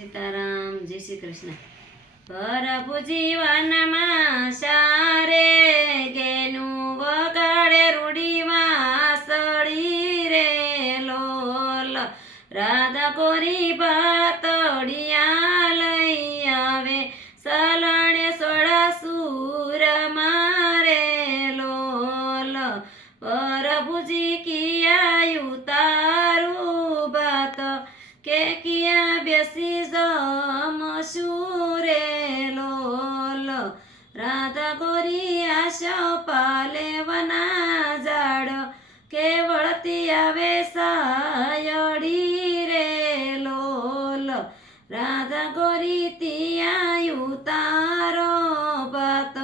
સીતારામ, જય શ્રી કૃષ્ણ. પ્રભુ જીવનમાં સારે ગેનું વગાડે રૂડીમાં સળી રે લોલ. રાધા કોરી પાતળિયા લઈ આવે સલણે સોડા સુર મારે લોલ. પ્રભુજી કિયા ઉતારું બાત કે કિયા બેસી જમશું રે લોલ. રાધા ગોરી આશા પાલે વના ઝાડ કે વળતી આવે સાયડી રે લોલ. રાધા ગોરી ત્યાં ઉતારો બાત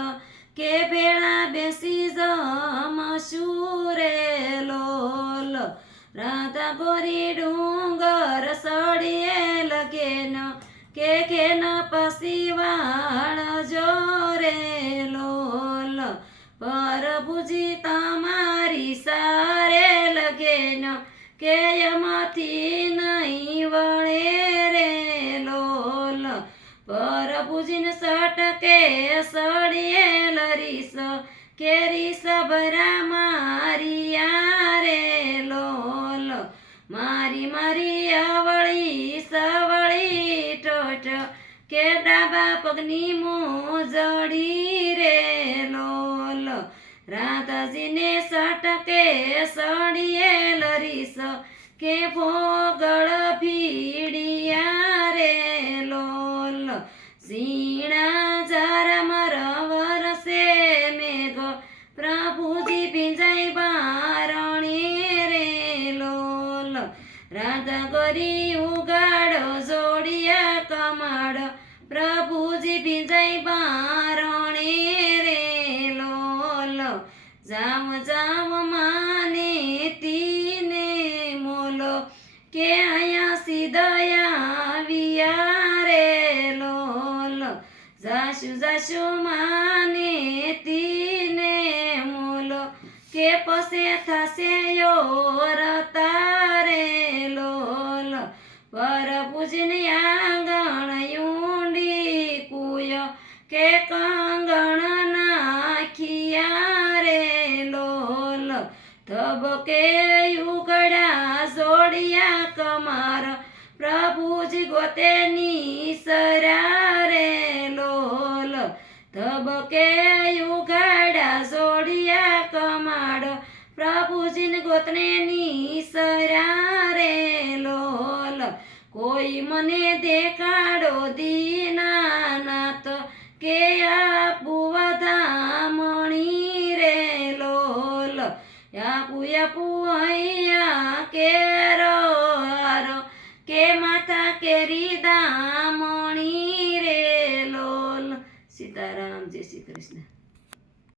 કે ભેળા બેસી જમશું રે લોલ. રાધા ગોરી ડુંગર સળીએ લગેન કે ન પસી વાળ જોરે લોલ. પ્રભુજી તમારી સારે લગેન કે યમથી નહીં વળે રે લોલ. પ્રભુજીને સટકે સળીએ લરીસ કે રીસ ભરા મારિયા રે લોલ. મારી મારી અવળી સવળી ટોટ કે ડાબા પગની મોજડી રે લોલ. રાધાજીને સટકે સળીએ લરીસ કે ભોગળ ભીડિયા રે લોલ. ઝીણા ઝારામાં રવરસે મેઘ પ્રભુજી ભીંજાઈ બારણી રે લોલ. રાધા ગોરી ઉગાડો જોડિયા કમાડ પ્રભુજી ભીંજાઈ બારણી રે લોલ. જાવ જાવ માને તીને મોલો કે અહીંયા સીધયા વિયા રે લોલ. જાશુ જાશુ માને તીને મોલો કે પસે થશે યોરતા રે લોલ. પ્રભુજીને આંગણ ઊંડી કુય કે કંગણ નાખિયા રે લોલ. ધબકે ઉગડા જોડિયા કમાર પ્રભુજી ગોતે નિસરા રે લોલ. ધબકે ઉગાડા જોડિયા કમાડ પ્રભુજીને ગોતને નિસરા રે લોલ. કોઈ મને દેખાડો દીનાનાથ કે આપું વધામણી રે લોલ. આપું અહીંયા કેરો હારો કે માથા કેરી દામણી રે લોલ. સીતારામ, જય શ્રી કૃષ્ણ.